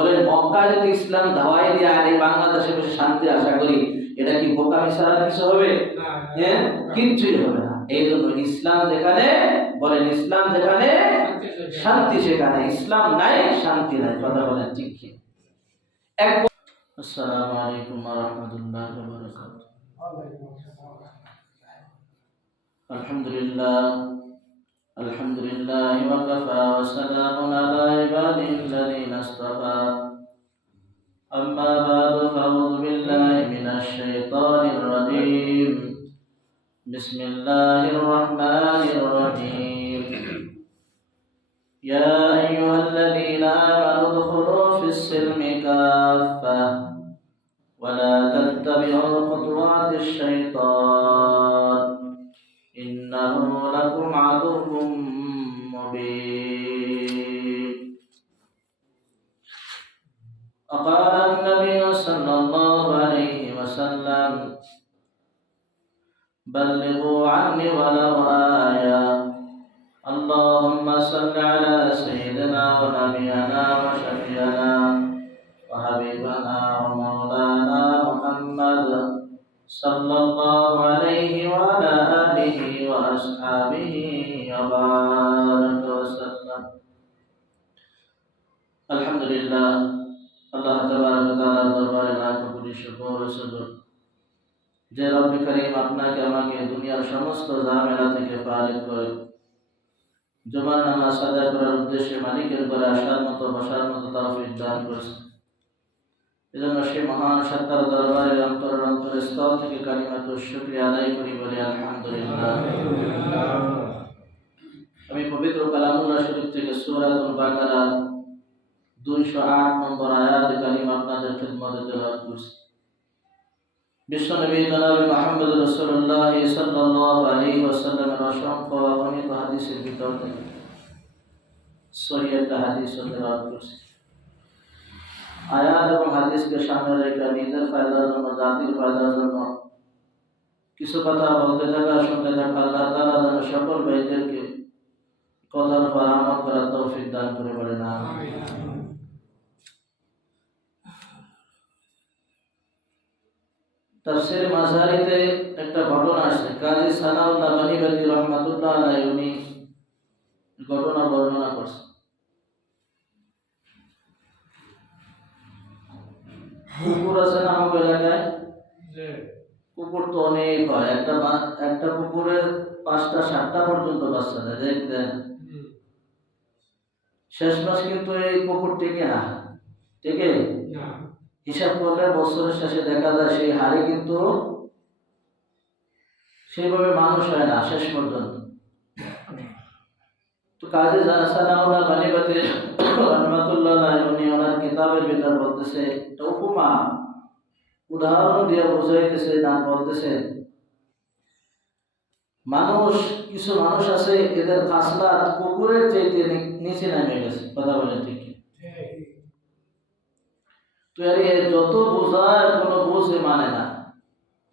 বলেন মক্কায় যদি ইসলাম দাওয়াই দিয়ে আর এই বাংলাদেশে বসে শান্তি আশা করি, এটা কি বোকামি ছাড়া কিছু হবে? হ্যাঁ, কিচ্ছুই হবে না। এই জন্য ইসলাম যেখানে, বলেন ইসলাম যেখানে শান্তি সেখানে, ইসলাম নাই শান্তি নাই। কথা বলেন ঠিক কি? আসসালামু আলাইকুম ওয়া রাহমাতুল্লাহি ওয়া বারাকাতুহু। আলহামদুলিল্লাহ আলহামদুলিল্লাহি ওয়া কাফা ওয়া সালামুন আলা ইবাদিল্লাযিনা ইসতাফা। আম্মা বা'দু ফাআউযু বিল্লাহি মিনাশ শাইতানির রাজীম। বিসমিল্লাহির রাহমানির রাহিম। ইয়া আইয়ুহাল্লাযীনা আমানু উদখুলু ফিস-সিলমি কাফফাহ ওয়া লা তাত্তাবি'ু খুতুওয়াতিশ শাইতান ইন্নাহু লাকুম আদুwwun মুবিন। وقال النبي صلى الله عليه وسلم بلغوا عني ولو آية اللهم صل على سيدنا ونبينا وشفيعنا وحبيبنا ومولانا محمد صلى الله عليه وعلى آله وأصحابه وبارك وسلم। الحمد لله। আল্লাহ তাবারক ওয়া তাআলার দরবারে লাখ কোটি শুকর ও সুজুদ যে রব্বে করিম আপনাকে আমাকে দুনিয়ার সমস্ত ঝামেলা থেকে পালিত করে জুমার নামাজ আদায় করার উদ্দেশ্যে মালিকের ঘরে আসার মতো বসার মতো তৌফিক দান করেছেন। এজন্য সেই মহান সত্তার দরবারে অন্তরের স্থল থেকে কালিমাতুশ শুকরিয়া আদায় করি, বলি আলহামদুলিল্লাহ। আমি পবিত্র কালামুল্লাহ শরীফ থেকে সূরাতুল বাকারা 208 নম্বর আয়াত কারিমা আপনাদের খিদমতে তেলাওয়াত করছি। বিশ্বনবী জনাব মুহাম্মদ রাসূলুল্লাহ সাল্লাল্লাহু আলাইহি ওয়াসাল্লামের অসংখ্য অগণিত হাদিসের ভিতর থেকে সহিহ একটা হাদিস তেলাওয়াত করছি। আয়াত এবং হাদিসকে সামনে রেখে নিজের ফায়দার জন্য, জাতির ফায়দার জন্য কিছু কথা বলতে থাকা, শুনতে থাকা, আল্লাহ তাআলা যেন সকল ভাইদেরকে কথার উপর আমল করার তৌফিক দান করে, বলেন আমিন। তাফসীর মাজারিতে একটা ঘটনা আছে। কাজী সানাউল্লাহ বানিবাতি রাহমাতুল্লাহ আলাইহি উনি ঘটনা বর্ণনা করছেন। কুকুর আছে না আমাদের এলাকায়? কুকুর তো অনেক হয়, একটা কুকুরের 5টা 7টা পর্যন্ত বাচ্চা দেয়, দেখবেন শেষ মাস কিন্তু এই কুকুর টেকে না, টেকে না। হিসাব করলে বছরের শেষে দেখা যায় সেই হারে কিন্তু সেইভাবে মানুষ হয় না শেষ পর্যন্ত। তো কাজী সানাউল্লাহ বানিবাতি রাহমাতুল্লাহ আলাইহি উনি ওনার কিতাবের ভিতর বলতেছে, একটা উপমা উদাহরণ দিয়ে বুঝাইতেছে, না বলতেছে কিছু মানুষ আছে এদের খাসলাত কুকুরের চাইতে নিচে নেমে গেছে। কথা বলে ঠিক? তো যত বোঝায় কোনো বুঝে মানে না,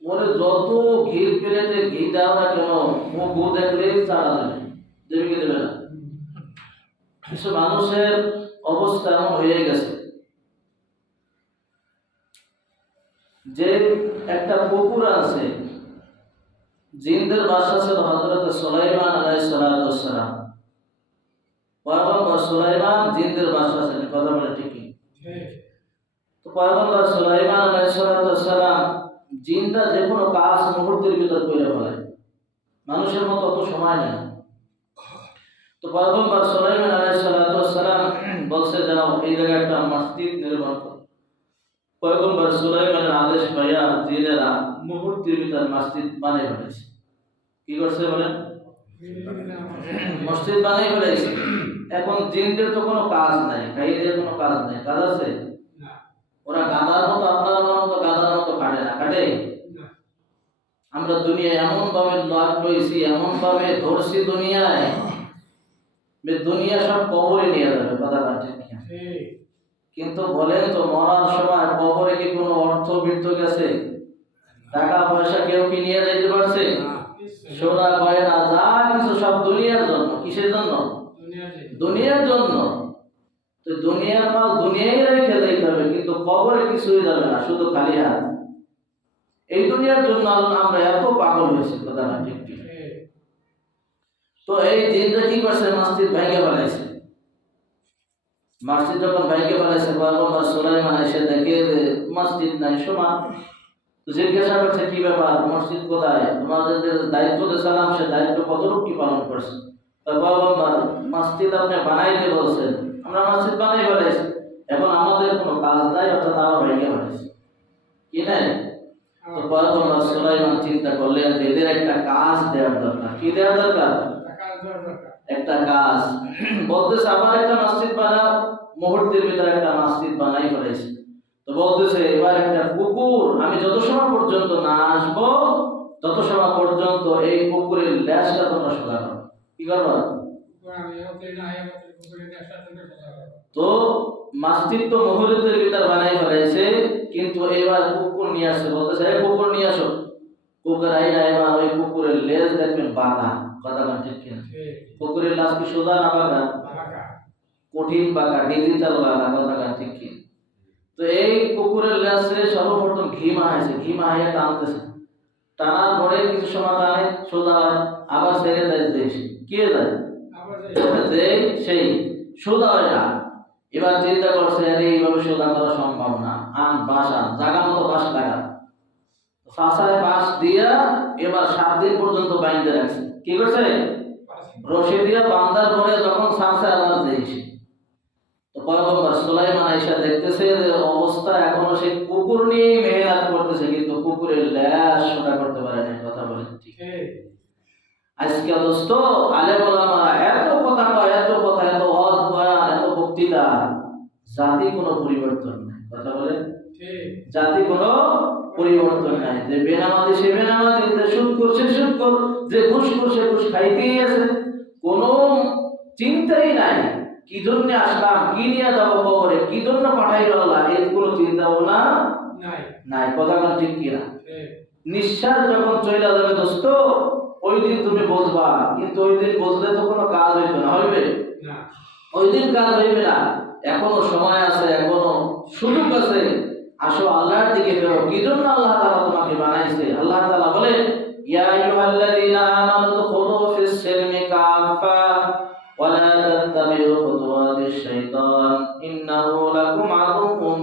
ওরে যত ঘির প্লেটে ঘি দাও না কেন ও গু দেখলেই চাড়া দেবে, দেবে কি দেবে না? কিছু মানুষের অবস্থা এমন হয়ে গেছে যে একটা কুকুর আছে, জিনদের বাদশা ছিল হযরত সুলাইমান আলাইহিস সালাতু ওয়াস সালাম। পয়গম্বর সুলাইমান জিনদের বাদশা ছিলেন। কথা বলে ঠিক? তো পয়গম্বর সুলাইমান আলাইহিস সালাতু ওয়াস সালাম জিনটা যে কোনো কাজ মুহূর্তের ভিতর করে ফেলে, মানুষের মতো অত সময় নেই। তো পয়গম্বর সুলাইমান আলাইহিস সালাতু ওয়াস সালাম বলছে, যাও এই জায়গায় একটা মসজিদ নির্মাণ করো। পয়গম্বর সুলাইমানের আদেশ পাইয়া জিনেরা মুহূর্তের ভিতর মসজিদ বানিয়ে ফেলেছে। কি করছে বলেন? মসজিদ বানিয়ে ফেলেছে। এখন জিনদের তো কোনো কাজ নাই, খাইদের কোনো কাজ নাই, কাজ আছে? ওরা গাধার মতো, আপনার মতো গাধার মতো কাটে না, কাটে? আমরা দুনিয়ায় এমন ভাবে লাভ লইছি, এমন ভাবে ধরছি দুনিয়ায়, দুনিয়া সব কবরে নিয়ে যাবে। কথা কাটে কিন্তু বলেন তো মরার সময় কবরে কি কোনো অর্থ বৃত্ত গেছে? টাকা পয়সা কেউ কি নিয়ে যেতে পারছে? সোনা গয়না যা কিছু সব দুনিয়ার জন্য। কিসের জন্য? দুনিয়ার জন্য। তো দুনিয়ার মাল দুনিয়ায় রেখে কবরে কিছুই যাবে না, শুধু খালি হাত। এই দুনিয়ার জন্য আমরা এত পাগল হয়েছি, কথা না ঠিক ঠিক। তো এই জিনরা কি করছে, মসজিদ ভেঙে ফেলাইছে। মসজিদ যখন ভেঙে ফেলাইছে, পয়গম্বর সুলাইমান এসে দেখে যে মসজিদ নাই, সমান। জিজ্ঞাসা করছে কি ব্যাপার, মসজিদ কোথায়, তোমাদের দায়িত্ব দিয়েছিলাম সে দায়িত্ব কতটুকু কি পালন করছে। পয়গম্বর, মসজিদ আপনি বানাইতে বলছেন, আমরা মসজিদ বানাই ফেলাইছি, এখন আমাদের কোনো কাজ নাই, অর্থাৎ আবার ভেঙে ফেলাইছে কি নাই। তো পয়গম্বর সুলাইমান চিন্তা করলেন যে এদের একটা কাজ দেওয়ার দরকার। কি দেওয়ার দরকার? একটা কাজ। বলতেছে আবার একটা মসজিদ বানাও, মুহূর্তের ভিতরে একটা মসজিদ বানাই ফেলেছে। তো বলতেছে এবার একটা কুকুর, আমি যত সময় পর্যন্ত না আসবো তত সময় পর্যন্ত এই কুকুরের ল্যাজটা তোমরা সোজা করো। কি করবো? তো মসজিদ তো মুহূর্তের ভিতর বানাই ফেলেছে, কিন্তু এবার কুকুর নিয়ে আসছে। বলতেছে কুকুর নিয়ে আসো। কুকুর আইনা এবার ওই কুকুরের লেজ দেখবেন বাঁকা। কথা বলেন ঠিক কিনা? কুকুরের লেজ কি সোজা না বাঁকা? কঠিন বাঁকা, ডিজিটাল বাঁকা। কথা বলেন ঠিক কিনা? তো এই কুকুরের লেজে সর্বপ্রথম ঘি মাহাইছে, ঘি মাহাইয়া টানতেছে। টানার পরে কিছু সময় টানে, সোজা হয়, আবার ছেড়ে দেয়, কে দেয় যে সেই সোজা হয় না। এবার চিন্তা করছে আরে এইভাবে সোজা করা সম্ভব না, বাঁশ আন, জায়গা মতো বাঁশ লাগা। ফাঁসায় বাঁশ দিয়া এবার 7 দিন পর্যন্ত বাইন্ধে রাখছে। কি করছে? রশি দিয়া বান্ধার পরে যখন ছাড়ছে আবার দিয়েছে। তো পয়গম্বর সুলাইমান আয়েশা দেখতেছে যে অবস্থা এখনো সেই কুকুর নিয়েই মেহনত করতেছে, কিন্তু কুকুরের ল্যাজ সোজা করতে পারে না। কথা বলেন ঠিক? আজকে দোস্ত আলেম ওলামারা এত কথা কয়, এত কথা, এত ওয়াজ বয়ান, এত বক্তৃতা, জাতি কোনো পরিবর্তন নাই। কথা বলেন ঠিক? জাতি কোনো পরিবর্তন নাই। যে বেনামাজি সে বেনামাজি, যে সুদখোর সে সুদখোর, যে ঘুষখোর সে ঘুষ খাইতেই আছে। কোনো চিন্তাই নাই কি জন্য আসলাম, কি নিয়ে যাবো কবরে, কি জন্য পাঠাইল আল্লাহ, এর কোনো চিন্তা ভাবনা নাই নাই। কথা বলেন ঠিক কিনা? নিঃশ্বাস যখন চলে যাবে দোস্ত, ওই দিন তুমি বুঝবা, কিন্তু ওই দিন বুঝলে তো কোনো কাজ হইবে না। হইবে না, ওই দিন কাজ হইবে না। এখনো সময় আছে, এখনো সুযোগ আছে। আসো আল্লাহর দিকে ফেরো। কি জন্য আল্লাহ তাআলা তোমাকে বানাইছে? আল্লাহ তাআলা বলেন ইয়া আইয়ুহাল্লাযীনা আমানু দুখুলু ফিস সিলমি কাফা ওয়া লা তাত্তাবিউ খুতুওয়াতিশ শাইতান ইন্নাহু লাকুম আদুউম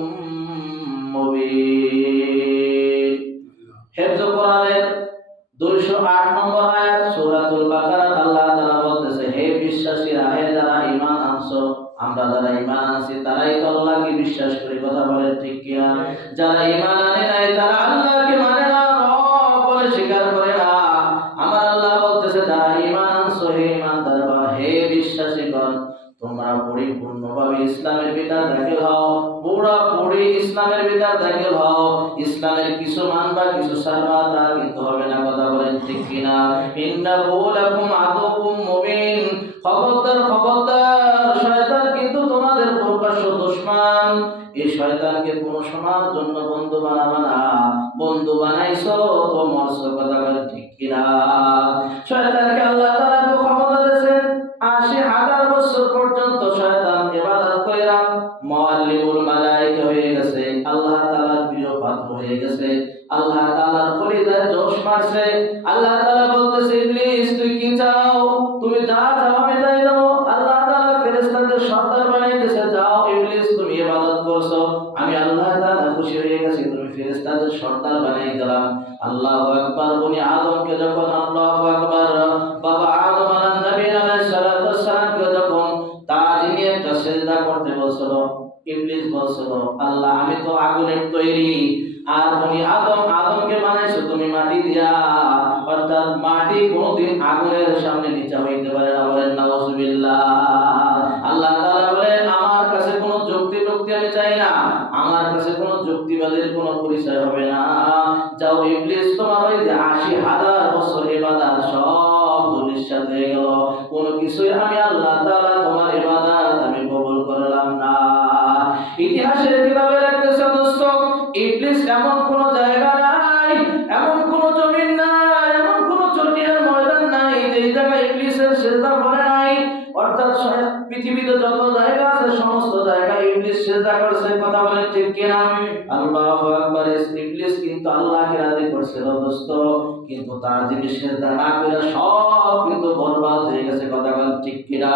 মুবিন। হিফজ কোরআনের 208 নম্বর আয়াত, সূরাতুল বাকারা। আল্লাহ তাআলা বলতেছে হে বিশ্বাসীরা, হে যারা ঈমান আনছো, আমরা যারা ঈমান আনছি তারাই তো আল্লাহকে বিশ্বাস করি। কথা বলেন ঠিক কিনা? যারা ঈমান আনে নাই তারা আল্লাহকে মানে না, রব বলে স্বীকার করে না। আমার আল্লাহ বলতেছে যারা ঈমান আনছো, হে ঈমানদারগণ, হে বিশ্বাসীগণ, তোমরা পরিপূর্ণভাবে ইসলামের ভিতর দাখিল হও, পুরোপুরি ইসলামের ভিতর দাখিল হও। ইসলামের কিছু মানবা, কিছু ছাড়বা, তা কিন্তু হবে না। কথা বলেন ঠিক কিনা? ইন্নাহু লাকুম আদুউম মুবিন। খবরদার খবরদার, শয়তান কিন্তু তোমাদের প্রকাশ্য দুশমন। এই শয়তানকে কোনো সময়ের জন্য বন্ধু বানাবা না। বন্ধু বানাইছো তো মরছো। কথা বলেন ঠিক কিনা? শয়তানকে আল্লাহ তাআলা তো ক্ষমতা দিয়েছেন ৮০,০০০ বছর পর্যন্ত শয়তান ইবাদত কইরা মুআল্লিমুল মালায়েকা হয়ে গেছে, আল্লাহ তাআলার প্রিয় পাত্র হয়ে গেছে, আল্লাহ তাআলার কলিজায় জোশ মারছে। আল্লাহ তাআলা বলতেছে ইবলিস তুই কি চাও? তুমি যা চাও আমি তাই দেব। আল্লাহ তাআলা ফেরেশতাদের সর্দার বানাইতেছে, যাও ইবলিস তুমি ইবাদত করছো, আমি আল্লাহ তাআলা খুশি হয়ে গেছি, তুমি ফেরেশতাদের সর্দার বানাই দিলাম। আল্লাহু আকবার। বনি আদমকে যখন আল্লাহু আকবার বাবা আদম আলাইহিস নবী আলাইহিস সালাতু ওয়াস সালামকে যখন তাজ নিয়ে একটা সিজদা করতে বলছিল, ইবলিস বলছিল আল্লাহ আমি তো আগুনের তৈরি, আর বনি আদমকে বানাইছো তুমি মাটি দিয়া, অর্থাৎ মাটি কোনদিন আগুনের সামনে নিচে হইতে পারে না। বলেন নাউজুবিল্লাহ। আল্লাহ তাআলা বলেন আমার কাছে কোনো যুক্তি আমি চাই না, আমার কাছে কোনো যুক্তিবাদের কোনো পরিচয় হবে না। যাও ইবলিস তোমার ওই যে ৮০,০০০ বছর ইবাদত সব দুনিশ্চিত হয়ে গেল, কোনো কিছুই আমি আল্লাহ তাআলা তোমার ইবাদত আমি কবুল করলাম না। ইতিহাসের কিতাবে লিখতেছে দোস্ত, ইবলিস এমন কোন জায়গা নাই, এমন কোন জমিন নাই, এমন কোন চটিয়ার ময়দান নাই যেই জায়গায় ইবলিসের সিজদা করে নাই। অর্থাৎ পৃথিবীতে যত জায়গা আছে সমস্ত জায়গায় ইবলিস সিজদা করে। করছে, কথা বলেন ঠিক কিনা? আল্লাহু আকবার। ইবলিস কিন্তু আল্লাহকে রাজি করছে দোস্ত, কিন্তু তার যিনি সিজদা না করে সব কিন্তু বরবাদ হয়ে গেছে, কথা বলেন ঠিক কিনা?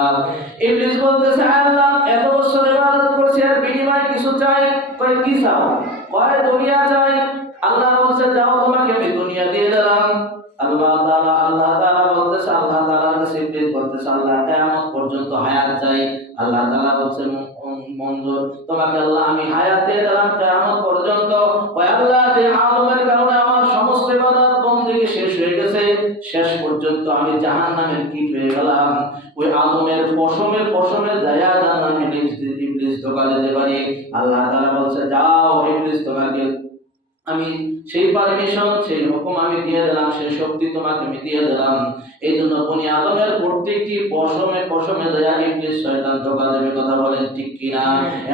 ইবলিস বলতেছে আল্লাহ এত বছর ইবাদত করছি আর বিনিময়ে কিছু চাই। কই কি চাও? কয় দুনিয়া চাই। আল্লাহ বলছে যাও তোমাকে আমি দুনিয়া দিয়ে দিলাম। আল্লাহ তাআলা বলতেছে, আল্লাহ তাআলার কাছে ইবলিস বলতেছে আল্লাহ কিয়ামত পর্যন্ত হায়াত চাই। আল্লাহ তাআলা বলছে মঞ্জুর, তোমাকে আল্লাহ আমি হায়াত দিয়ে দিলাম কিয়ামত পর্যন্ত। ওই আল্লাহ যে আদমের কারণে আমার সমস্ত ইবাদত বندگی শেষ হয়ে গেছে, শেষ পর্যন্ত আমি জাহান্নামের কীট হয়ে গেলাম। ওই আদমের পশমের জায়গা জাহান্নামে ইবলিস ধোঁকা দিতে পারি। আল্লাহ তাআলা বলছে যাও ইবলিস, তোমাকে আমি সেই পারমিশন, সেই হুকুম আমি দিয়ে দিলাম, সেই শক্তি তোমাকে আমি দিয়ে দিলাম। এই জন্য বনি আদমের প্রত্যেকটি পশমে দেয়া ইবলিস শয়তান ধোঁকা দেবে, কথা বলেন ঠিক কিনা?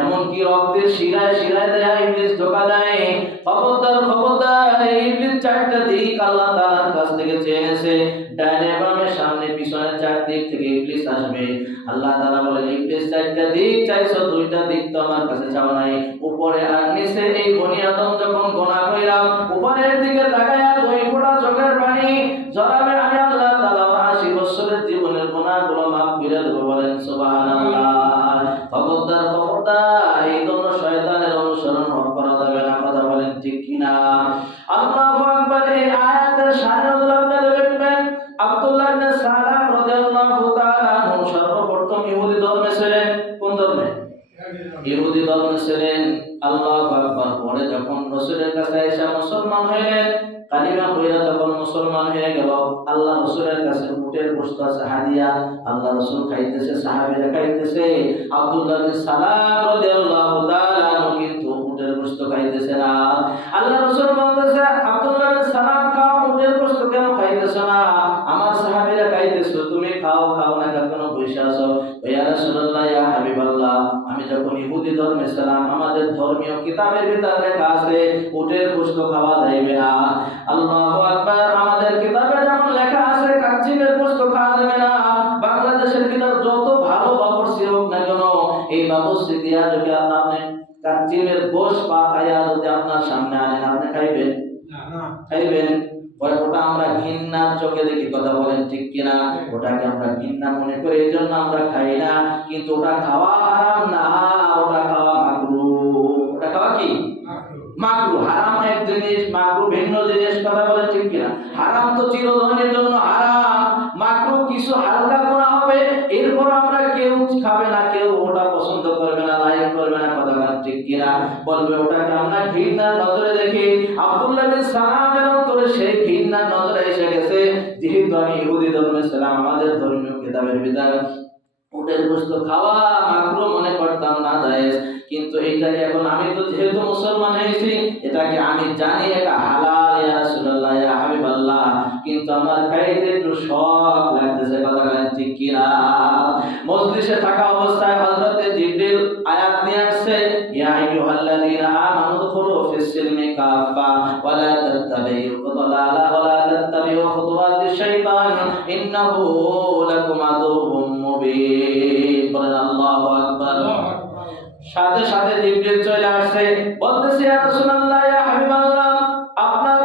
এমনকি রক্তের শিরায় দেয়া ইবলিস ধোঁকা দেয়। খবরদার এই ইবলিস চারটা দিক আল্লাহ তাআলার কাছ থেকে চেয়েছে, ডানে বামে সামনে পিছনে চার দিক থেকে ইবলিস আসবে। আল্লাহ তাআলা বলেন ইবলিস চারটা দিক চাইছো, দুইটা দিক তো আমার কাছে চাও নাই। উপরে আর নিচে এই বনি আদম যখন গুনাহ কইরা উপরের দিকে তাকায়া দুই ফোঁটা চোখের পানি জড়াবে, আমি আল্লাহ তাআলা 80 বছরের জীবনের গুনাহগুলো মাফ করে দেব, বলেন সুবহানাল্লাহ। খবরদার এই জন্য শয়তানের অনুসরণ করা যাবে না, কথা বলেন ঠিক কিনা? আল্লাহু আকবার। এই আয়াতের শানে আপনারা দেখবেন আব্দুল্লাহ ইবনে সালাম রাদিয়াল্লাহু তাআলা আনহু সর্বপ্রথম ইহুদি ধর্মে ছিলেন। কোন ধর্মে? ইহুদি ধর্মে ছিলেন। আল্লাহু আকবার। পরে যখন রাসূলের কাছে এসে মুসলমান হলেন, কালিমা পড়ে যখন মুসলমান হয়ে গেল, আল্লাহ রাসূলের কাছে উটের গোশত আছে হাদিয়া, আল্লাহ রাসূল খাইতেছে, সাহাবীরা খাইতেছে। আব্দুল্লাহ ইবনে সালাম রাদিয়াল্লাহু তাআলা আনহু কিন্তু উটের গোশত খাইতেছে না। আল্লাহ রাসূল বলতেছে আব্দুল্লাহ ইবনে সালাম খাও, উটের গোশত কেন খাইতেছ না? আমার সাহাবীরা খাইতেছো, তুমি খাও না কেন বসে আছো? ইয়া রাসূলুল্লাহ, ইয়া হাবিবাল্লাহ, আমি যখন ইহুদি ধর্মে ছিলাম আমাদের ধর্মীয় কিতাবের ভিতরে লেখা আছে উটের গোশত খাওয়া যাবে না। আল্লাহু আকবার। আমাদের কিতাবে যেমন লেখা আছে কাচ্চিনের গোশত খাওয়া যাবে না। বাংলাদেশের কিতাব যত ভালো বাবরচি হোক না কেন, এই বাবরচি দিয়া যদি আপনি কাচ্চিনের গোশত পাকায়া যদি আপনার সামনে আনেন, আপনি খাইবেন না? খাইবেন? ওটা আমরা ঘৃণার চোখে দেখি, কথা বলেন ঠিক কিনা? ওটাকে আমরা ঘৃণা মনে করি, এই জন্য আমরা খাই না। কিন্তু ওটা খাওয়া হারাম না, ওটা খাওয়া মাকরুহ। ওটা খাওয়া কি? মাকরুহ। হারাম এক জিনিস, মাকরুহ ভিন্ন জিনিস, কথা বলেন ঠিক কিনা? হারাম তো চিরদিনের জন্য হারাম, মাকরুহ কিছু হালকা করা হবে, এরপর আমরা কেউ খাবে না, কেউ ওটা পছন্দ করবে না, লাইক করবে না, কথা বলেন ঠিক কিনা? বলবে ওটাকে আমরা ঘৃণার নজরে দেখি। আব্দুল্লাহ বিন সালামের অন্তরে সেই ঘৃণার নজরে এসে গেছে, যেহেতু আমি ইহুদি ধর্মে ছিলাম, আমাদের ধর্মীয় কিতাবের ভিতরে উটের গোশত খাওয়া মাকরুহ মনে করতাম না জায়েজ, কিন্তু এইটাকে এখন আমি তো যেহেতু মুসলমান হয়েছি, এটাকে আমি জানি এটা হালাল, ইয়া রাসূলুল্লাহ, ইয়া হাবিবাল্লাহ, কিন্তু আমার খাইতে একটু শখ লাগতেছে, কথা বলেন ঠিক কিনা? মজলিসে থাকা অবস্থায় হযরত জিবরিল আয়াত নিয়ে আসছে, ইয়া আইয়ুহাল্লাযীনা আমানু দুখুলু ফিস সিলমি কাফা ওয়া লা তাত্তাবিউ খুতুওয়াতিশ শাইতান ইন্নাহু লাকুম আদুউম মুবিন। বলেন আল্লাহু আকবার। সাথে সাথে জিবরিল চলে আসছে, বলতেছে ইয়া রাসূলুল্লাহ, ইয়া হাবিবাল্লাহ, আপনার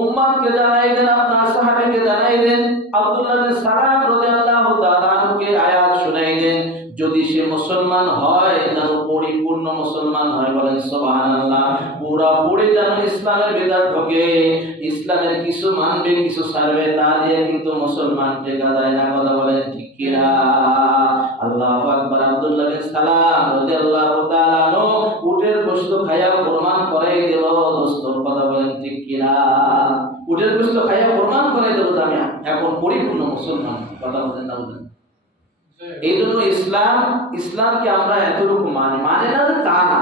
উম্মতকে জানাই দেন, আপনার সাহাবীকে জানাই দেন, আব্দুল্লাহ বিন সালাম রাদিয়াল্লাহু তাআলা আনহুকে আয়াত শুনাই দেন, যদি সে মুসলমান হয় যেন পরিপূর্ণ মুসলমান হয়, বলেন সুবহানাল্লাহ। পুরোপুরি যেন ইসলামের ভিতর ঢোকে, ইসলামের কিছু মানবে কিছু ছাড়বে, তা দিয়ে কিন্তু মুসলমান টেকা যায় না, কথা বলেন ঠিক কিনা? আল্লাহু আকবার। আব্দুল্লাহ বিন সালাম রাদিয়াল্লাহু তাআলা আনহু উটের গোশত খায়া প্রমাণ করাই দিল দোস্ত, কথা বলেন ঠিক কিনা? উটের গোশত খায়া প্রমাণ করাই দিল যে আমি এখন পরিপূর্ণ মুসলমান, কথা বলেন না? বলেন। এই জন্য ইসলামকে আমরা এতটুকু মানে না তা না,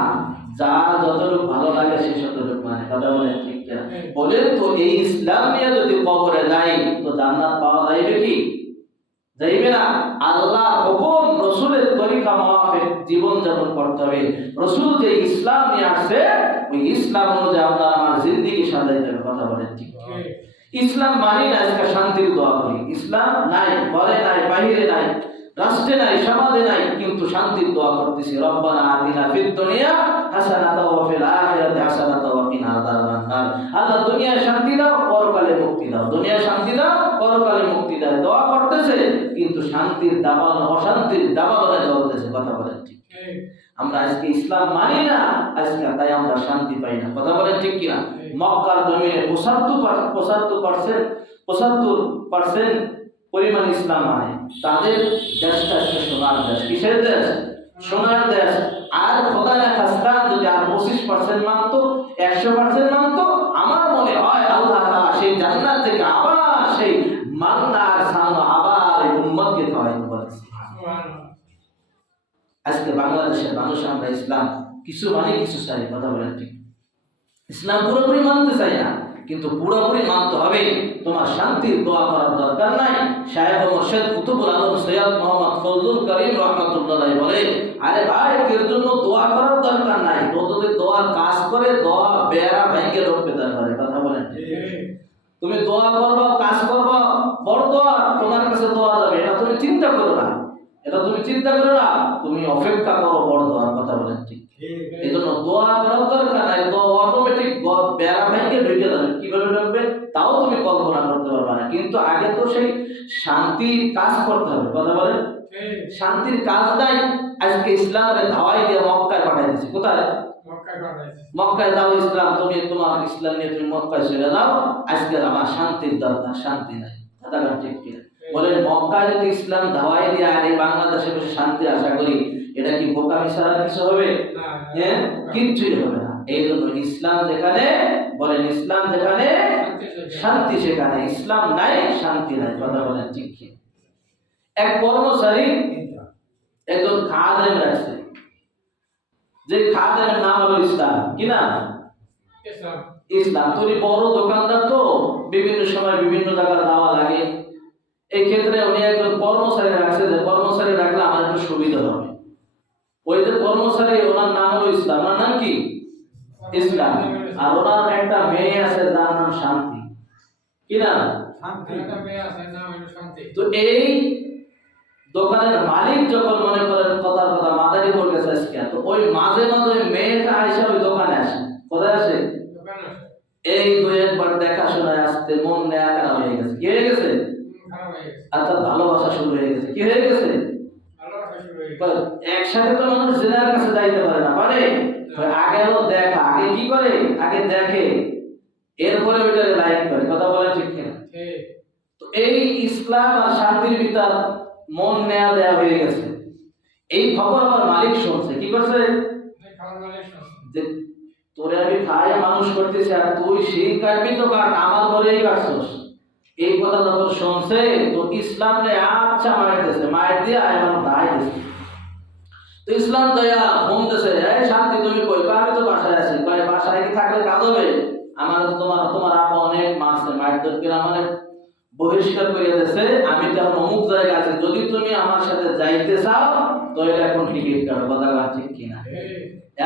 যার যতটুকু ভালো লাগে সে ততটুকু মানে, কথা বলেন ঠিক কিনা? বলেন তো এই ইসলাম নিয়ে যদি কবরে যাই তো জান্নাত পাওয়া যাইবে কি? যাইবে না। আল্লাহর হুকুম, রাসূলের তরিকা মাফিক জীবন যাপন করতে হবে। রাসূল যে ইসলাম নিয়ে আসছে ওই ইসলাম অনুযায়ী আপনার আমার জিন্দেগি সাজাইতে হবে, কথা বলেন ঠিক কিনা? ইসলাম মানি না আজকে শান্তির দোয়া করি, ইসলাম নাই, ঘরে নাই, বাহিরে নাই, রাষ্ট্রে নাই, সমাজে নাই, কিন্তু শান্তির দোয়া করতেছি। রব্বানা আতিনা ফিদ দুনিয়া হাসানাতাও ওয়া ফিল আখিরাতি হাসানাতাও ওয়া কিনা আযাবান নার। আল্লাহ দুনিয়ায় শান্তি দাও, পরকালে মুক্তি দাও। দুনিয়ায় শান্তি দাও, পরকালে মুক্তি দাও। দোয়া করতেছে কিন্তু শান্তির দাবানল অশান্তির দাবানলে চলতেছে। কথা বলেন ঠিক? আমরা আজকে ইসলাম মানি না, আজকে তাই আমরা শান্তি পাই না। কথা বলেন ঠিক কিনা? মক্কার জমিনে 75% পরিমাণ ইসলাম মানে, তাদের দেশটা সোনার দেশ। কিসের দেশ? সোনার দেশ। আর খোদা না খাসরা যদি আর 25% মানতো, 100% মানতো, আমার মনে হয় আল্লাহ তাআলা সেই জান্নাত থেকে আবার সেই মান্না আর সালওয়া আবার এই উম্মতকে খাওয়াইতে পারছে। আজকে বাংলাদেশের মানুষ আমরা ইসলাম কিছু মানে কিছু চাই। কথা বলেন ঠিক? ইসলাম পুরোপুরি মানতে চাই না, কিন্তু পুরোপুরি মানতে হবে। তোমার শান্তির দোয়া করার দরকার নাই। সাহেব মুর্শিদ কুতুবুল আলম সৈয়দ মোহাম্মদ ফজলুল করিম রাহমাতুল্লাহ বলে, আরে ভাই এর জন্য দোয়া করার দরকার নাই, ও যদি দোয়ার কাজ করে দোয়া বেড়া ভাঙে লোক পেতে পারে। কথা বলেন ঠিক? তুমি দোয়া করবা, কাজ করবা, বড় দোয়া তোমার কাছে দোয়া যাবে, এটা তুমি চিন্তা করো না। তুমি অপেক্ষা করো বড় দোয়ার। কথা বলেন ঠিক? এই জন্য দোয়া করার দরকার নাই, দোয়া অটোমেটিক বেড়া ভাঙে ঢুকে যাবে। কিভাবে ঢুকবে তাও তুমি কল্পনা করতে পারবে না। কিন্তু আগে তো সেই শান্তির কাজ করতে হবে। কথা বলেন? শান্তির কাজ নাই। আজকে ইসলামের ধাওয়াই দিয়ে মক্কায় পাঠাই দিয়েছে। কোথায়? মক্কায় যাও, ইসলাম তুমি তোমার ইসলাম নিয়ে তুমি মক্কায় চলে যাও। আজকে আমার শান্তির দরকার, শান্তি নাই। কথা ঠিক কিনা বলেন? মক্কায় যদি ইসলাম ধাওয়াই দিয়ে আর এই বাংলাদেশে বসে শান্তি আশা করি, এটা কি বোকামি ছাড়া কিছু হবে? কিচ্ছুই হবে না। এই জন্য ইসলাম যেখানে, বলেন ইসলাম যেখানে শান্তি সেখানে ইসলাম নাই, শান্তি নাই। কথা বলেন ঠিক কি? এক কর্মচারী একজন খাদেম রাখছে, যে খাদেমের নাম হলো ইসলাম। কি নাম? ইসলাম। তুমি বড় দোকানদার, তো বিভিন্ন সময় বিভিন্ন জায়গায় যাওয়া লাগে। এই ক্ষেত্রে উনি একজন কর্মচারী রাখছে, যে কর্মচারী রাখলে আমার একটু সুবিধা হবে। ওই যে কর্মচারী, ওনার নাম হলো ইসলাম। ওনার নাম কি? ইসলাম। আর ওনার একটা মেয়ে আছে যার নাম শান্তি। কি নাম? তো এই দোকানের মালিক যখন মনে করেন কথার কথা মাদারি করে গেছে আজকে, তো ওই মাঝে মাঝে মেয়েটা আইসা ওই দোকানে আসে। কোথায় আসে? এই দুই একবার দেখাশোনায় আসতে মন নেয়া খারাপ হয়ে গেছে। কি হয়ে গেছে? অর্থাৎ ভালোবাসা শুরু হয়ে গেছে। কি হয়ে গেছে? একসাথে তো মানুষ জেনার কাছে যাইতে পারে না, পারে? আগেও দেখা, আগে কি করে? আগে দেখে, এরপরে ওইটারে লাইক করে। কথা বলে ঠিক কিনা? তো এই ইসলাম আর শান্তির ভিতর মন নেয়া দেয়া হয়ে গেছে। এই খবর আমার মালিক শুনছে। কি করছে? যে তোরে আমি খাইয়া মানুষ করতেছি, আর তুই সেই কাটবি তো কাট, আমার ঘরেই কাটছস। এই কথা যখন শুনছে, তো ইসলাম রে আচ্ছা মায়ের দিয়েছে, মায়ের দিয়ে আমার দায় দিয়েছে। তো ইসলাম দয়া ফোন দিয়েছে, এই শান্তি তুমি কই? আমি তো বাসায় আছি। কয় বাসায় কি থাকলে কাজ হবে? আমার তো তোমার আপা অনেক মারছে, মায়ের দরকে আমার বহিষ্কার করে দিয়েছে। আমি তো এখন অমুক জায়গায় আছি, যদি তুমি আমার সাথে যাইতে চাও তো এটা এখন টিকিট কাটো। কথা ঠিক কিনা?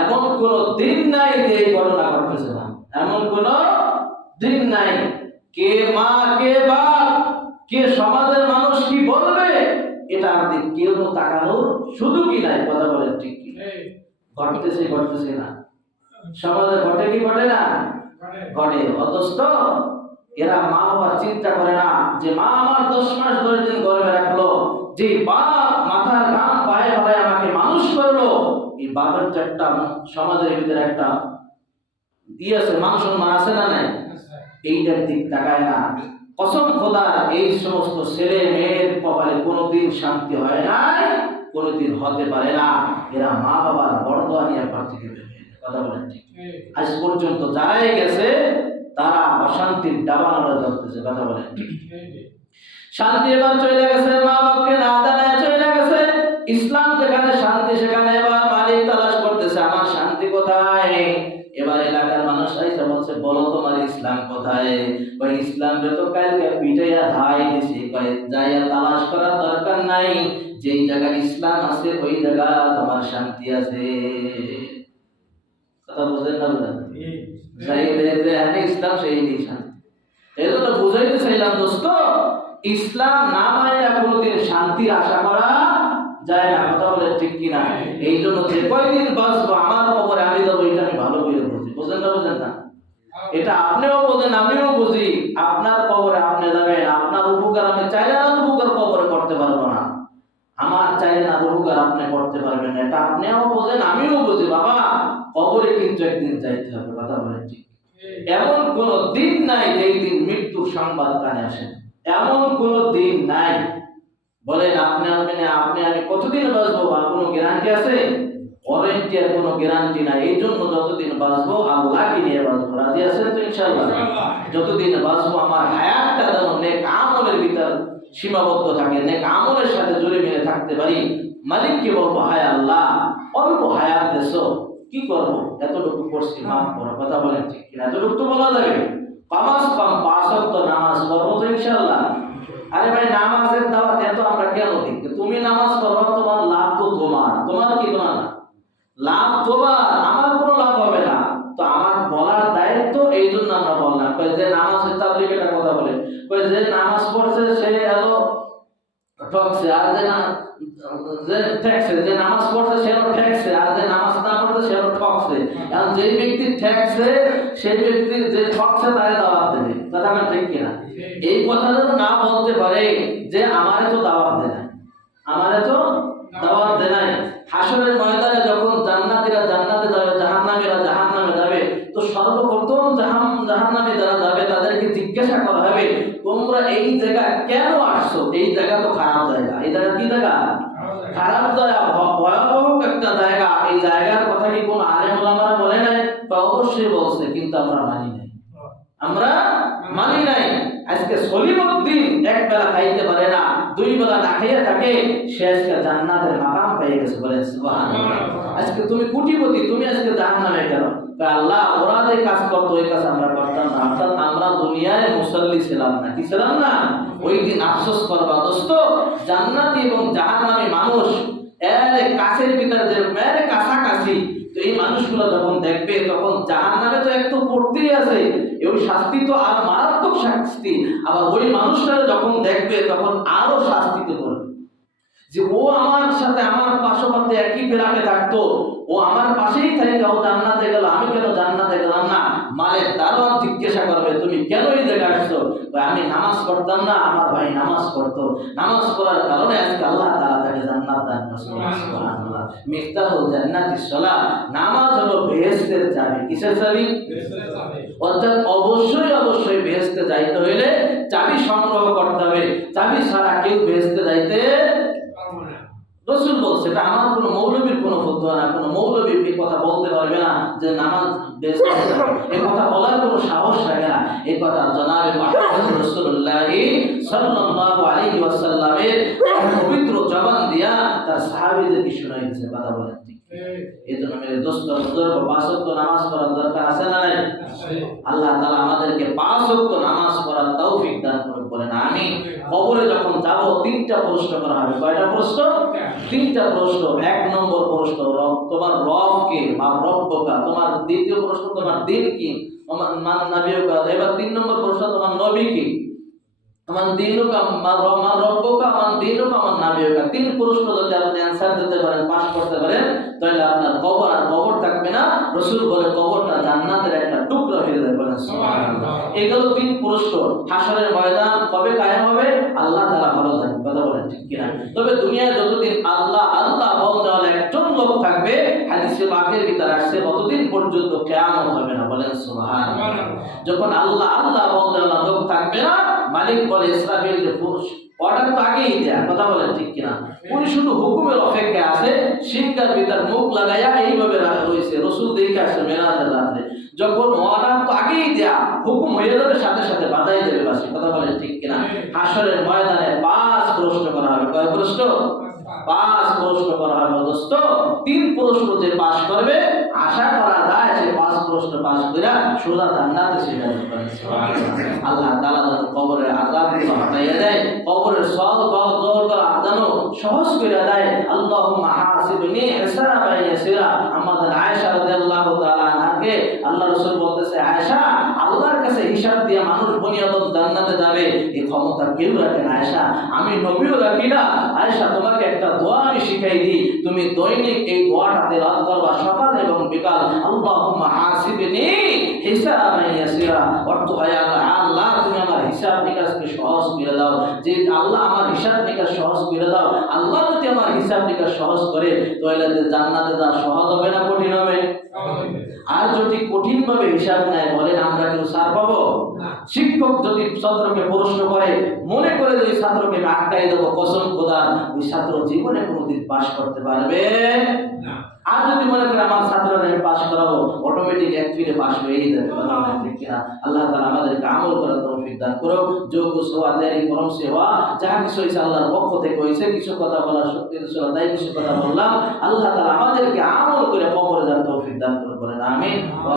এমন কোন দিন নাই যে এই ঘটনা ঘটতেছে না। এমন কোন দিন নাই। কে মা, কে বাপ, কে সমাজের মানুষ কি বলবে, এটা আমাদের কেউ তাকানোর সুযোগই নাই। কথা বলেন ঠিক কি? ঘটতেছে না। সমাজে ঘটে কি ঘটে না? ঘটে। অথচ এরা মা বাবার চিন্তা করে না যে মা আমার 10 মাস 10 দিন গর্ভে রাখলো, যে বাপ মাথার ঘাম পায়ে পায়ে আমাকে মানুষ করলো, এই বাপের তো একটা সমাজের ভিতরে একটা দিয়েছে, মান সম্মান আছে না নাই? এইটার দিক তাকায় না। কসম খোদা, এই সমস্ত ছেলে মেয়ের কপালে কোনোদিন শান্তি হয় নাই, কোনোদিন হতে পারে না। এরা মা বাবার বরদোয়া নিয়ে ঘর থেকে বের হয়ে যায়। কথা বলেন ঠিক? আজ পর্যন্ত যারাই গেছে তারা অশান্তির দাবানলে জ্বলতেছে। কথা বলেন শান্তি এবার চলে গেছে, মা বাপকে না জানায় চলে গেছে। ইসলাম যেখানে শান্তি, সেখানে এবার মালিক তালাশ করতেছে আমার শান্তি কোথায়। এবার এলাকার মানুষ আইসা বলছে, বলো তোমার ইসলাম কোথায়? ওই ইসলাম তো কালকে পিটাইয়া ধাই দিছি। কয় যাইয়া তালাশ করার দরকার নাই, যেই জায়গায় ইসলাম আছে ওই জায়গা তোমার শান্তি আছে। কথা বুঝেন না? বুঝেন ইসলাম সেই শান্তি। এই জন্য বুঝাইতে চাইলাম দোস্ত, ইসলাম না মাইয়া কোনোদিন শান্তির আশা করা যায় না, কথা বলে ঠিক কিনা? এই জন্য যে কয়দিন বাঁচবো আমার কবরে আমি যাবো, এটা আমি ভালো করে বুঝি। বুঝেন না? বুঝেন না? এটা আপনিও বোঝেন, আমিও বুঝি। আপনার কবরে আপনি যাবেন, আপনার উপকার আমি চাইলে না উপকার কবরে করতে পারবো না, আমার চাইলে না উপকার আপনি করতে পারবেন না, এটা আপনিও বোঝেন আমিও বুঝি। বাবা কবরে কিন্তু একদিন যাইতে হবে, কথা বলেন ঠিক? এমন কোন দিন নাই যেই দিন মৃত্যুর সংবাদ কানে আসে, এমন কোন দিন নাই। বলেন আপনি আপনি আমি কতদিন বাঁচবো বা কোনো গ্যারান্টি আছে? ওয়ারেন্টি আর কোনো গ্যারান্টি নাই। এই জন্য যতদিন বাঁচবো আল্লাহকে নিয়ে বাঁচবো। রাজি আছেন তো ইনশাআল্লাহ? যতদিন বাঁচবো আমার হায়াতটা যেন নেক আমলের ভিতর সীমাবদ্ধ থাকে, নেক আমলের সাথে জুড়ে মিলে থাকতে পারি। মালিককে বলবো, হায় আল্লাহ অল্প হায়াত দেছো, কি করবো, এতটুকু করছি মাফ করো। কথা বলেন ঠিক কিনা? এতটুকু তো বলা যাবে। কমাস কম 5 ওয়াক্ত নামাজ পড়বো তো ইনশাআল্লাহ। আরে ভাই নামাজের দাওয়াত এত আমরা কেন দিই? তুমি নামাজ পড়ো, তোমার লাভ তো তোমার কি গুনাহ না? লাভ তোমার, আমার কোনো লাভ হবে না। তো আমার বলার দায়িত্ব, এই জন্য আমরা বললাম। কই যে নামাজের তাবলীগ একটা কথা বলে, কই যে নামাজ পড়ছে সে এলো ঠকছে, আর যে না যে ঠেকছে, যে নামাজ পড়ছে সে ঠেকছে, আর যে নামাজ না পড়ছে সে ঠকছে। এখন যেই ব্যক্তি ঠেকছে সেই ব্যক্তি যে ঠকছে তারে দাওয়াত দেবে। কথা বলেন ঠিক কিনা? এই কথা যেন না বলতে পারে যে আমারে তো দাওয়াত দেয় নাই, আমারে তো দাওয়াত দেয় নাই। হাসরের ময়দানে যখন জান্নাতীরা জান্নাতে যাবে, জাহান্নামীরা জাহান্নামে যাবে, তো সর্বপ্রথম জাহান্নামী যারা যাবে তাদেরকে জিজ্ঞাসা করা হবে, তোমরা এই জায়গা কেন আসছো? এই জায়গা তো খারাপ জায়গা। এই জায়গা কি জায়গা? খারাপ জায়গা, ভয়াবহ একটা জায়গা। এই জায়গার কথা কি কোন আলেম ওলামারা বলে নাই? অবশ্যই বলছে, কিন্তু আমরা মানি নাই। আমরা মানি নাই। আজকে সলিমউদ্দিন এক বেলা খাইতে পারে না, 2 বেলা না খাইয়া থাকে, সে আজকে জান্নাতের মাকাম পেয়ে গেছে। বলেন সুবহানাল্লাহ। আজকে তুমি কোটিপতি, তুমি আজকে জাহান্নামে কেন? আল্লাহ ওরা যে কাজ করতো ওই কাজ আমরা করতাম না, অর্থাৎ আমরা দুনিয়ায় মুসল্লি ছিলাম না। কি ছিলাম না? ওই দিন আফসোস করবা দোস্ত। জান্নাতি এবং জাহান্নামী মানুষ এর কাছের ভিতর যে মেরে কাছাকাছি, তো এই মানুষগুলো যখন দেখবে তখন জাহান্নামে তো একটু পড়তেই আছে, ওই শাস্তি তো আর মারাত্মক শাস্তি। আবার ওই মানুষটারা যখন দেখবে তখন আরো শাস্তিতে পড়বে, যে ও আমার সাথে আমার পাশাপাশি একই ফ্ল্যাটে থাকতো, ও আমার পাশেই থাকে, ও জান্নাতে গেল, আমি কেন জান্নাতে গেলাম না? মালিক দারোয়ান জিজ্ঞাসা করবে, তুমি কেন এই জায়গায় আসছো? আমি নামাজ পড়তাম না, আমার ভাই নামাজ পড়তো, নামাজ পড়ার কারণে আজকে আল্লাহ তাআলা তাকে জান্নাত দান করেছে। সুবহানাল্লাহ। মিফতাহুল জান্নাতিস সালাত, নামাজ হলো বেহেশতের চাবি। কিসের চাবি? বেহেশতের চাবি। অর্থাৎ অবশ্যই বেহেশতে যাইতে হইলে চাবি সংগ্রহ করতে হবে। চাবি ছাড়া কেউ বেহেশতে যাইতে পারবে না। রাসূল বলছে, এটা আমার কোনো মৌলবীর কোনো ফতোয়া না, কোনো মৌলবী এই কথা বলতে পারবে না যে নামাজ বেহেশতে যাবে। এই কথা বলার কোনো সাহস থাকে না। এই কথা জনাবে মুহাম্মদ রাসূলুল্লাহ সাল্লাল্লাহু আলাইহি ওয়াসাল্লামের পবিত্র জবান দিয়া তার সাহাবীদেরকে শোনাইছে। কথা বলেন ঠিক? এই জন্য মেরে দোস্ত বুজুর্গ 5 ওয়াক্ত নামাজ পড়ার দরকার আছে না নাই? আল্লাহ তাআলা আমাদেরকে 5 ওয়াক্ত নামাজ পড়ার তৌফিক দান করুন। বলেন আমিন। কবরে যখন যাব 3টা প্রশ্ন করা হবে। কয়টা প্রশ্ন? 3টা প্রশ্ন। 1 নম্বর প্রশ্ন, তোমার রব কে বা রব্বকা। তোমার দ্বিতীয় প্রশ্ন, তোমার দিন কি, তোমার মান নবীকা। এবার 3 নম্বর প্রশ্ন, তোমার নবী কি। আমার দিনুকা আমার রব্বকা, আমার দিনুকা আমার নবীকা। 3 প্রশ্ন যদি আপনি आंसर দিতে পারেন, পাস করতে পারেন, তাহলে আপনার কবর আর কবর থাকবে না। রাসূল বলে কবরটা জান্নাতের একটা টুকরা হয়ে যাবে। বলেন সুবহানাল্লাহ। এগুলো 3 প্রশ্ন। হাসরের ময়দান কবে কায়েম হবে? আল্লাহ তাআলা ভালো জানেন। কথা বলেন ঠিক কিনা? তবে দুনিয়ায় যতদিন আল্লাহ আল্লাহ বলতে ওয়ালা একজন লোক থাকবে, হাদিসে পাকের ভিতর আসছে, ততদিন পর্যন্ত কিয়ামত হবে না। বলেন সুবহানাল্লাহ। যখন আল্লাহ আল্লাহ বলতে ওয়ালা লোক থাকবে না, মালিক বলে ইসরাফিল যে পুরুষ অর্ডার তো আগেই দেয়া। কথা বলেন ঠিক কিনা? উনি শুধু হুকুমের অপেক্ষায় আছে, সিংহার ভিতর মুখ লাগাইয়া এইভাবে রাখা রয়েছে। রাসূল দেখে আসে মেরাজের রাতে, যখন অর্ডার তো আগেই দেয়া, হুকুম হয়ে যাবে, সাথে সাথে বাজাই দেবে বাসি। কথা বলেন ঠিক কিনা? হাসরের ময়দানে 5 প্রশ্ন করা হবে। কয় প্রশ্ন? 5 প্রশ্ন করা হবে দোস্ত। 3 প্রশ্ন যে পাস করবে, আশা করা যায় যে 5 প্রশ্ন পাস কইরা সোজা জান্নাতে চলে যাবে। আল্লাহ তাআলা যেন কবরের আযাবগুলো হটাইয়া দেয়, কবরের সওয়াল জল আদানো সহজ করে দেয়। আল্লাহুম্মা হাসিবনি হিসাবান ইয়াসিরা। আমাদের আয়েশা রাদিয়াল্লাহু তাআলা আনহাকে থাকে, আল্লাহ রাসূল বলতেছে আয়েশা আল্লাহর কাছে হিসাব দিয়ে মানুষ বনি আদম জান্নাতে যাবে এই ক্ষমতা কেউ রাখে না আয়েশা, আমি নবীও রাখি না। আয়েশা তোমাকে একটা দোয়া আমি শিখাই দিই, তুমি দৈনিক এই দোয়াটা তেলাওয়াত করবা সকাল এবং বিকাল। আল্লাহুম্মা হাসিবনি হিসাবান ইয়াসিরা, অর্থ হয় আল্লাহ তুমি আমার হিসাব নিকাশকে সহজ করে দাও। যে আল্লাহ আমার হিসাব নিকাশ সহজ করে দাও, আল্লাহ যদি আমার হিসাব নিকাশ সহজ করে তাহলে জান্নাতে যাওয়া সহজ হবে না কঠিন হবে? আর যদি কঠিন ভাবে হিসাব নেয় বলেন আমরা কেউ ছাড় পাবো? শিক্ষক যদি ছাত্রকে প্রশ্ন করে মনে করে যে ছাত্রকে আমি আটকাই দেবো কসম খোদার, ওই ছাত্র জীবনে কোনোদিন পাশ করতে পারবে না। আর যদি মনে করে আমার ছাত্ররা পাশ করাবো অটোমেটিক এক ফিরে পাশ হয়েই যাবে। ঠিক কিনা? আল্লাহ তাআলা আমাদেরকে আমল করার তৌফিক দান করুক। जो कुछ हुआ तेरी करम से हुआ, যাহা কিছু হয়েছে আল্লাহর পক্ষ থেকে হয়েছে। কিছু কথা বলার শক্তি ছিল তাই কিছু কথা বললাম। আল্লাহ তাআলা আমাদেরকে আমল করে কবরে যাওয়ার তৌফিক দান করুন, বলেন আমিন।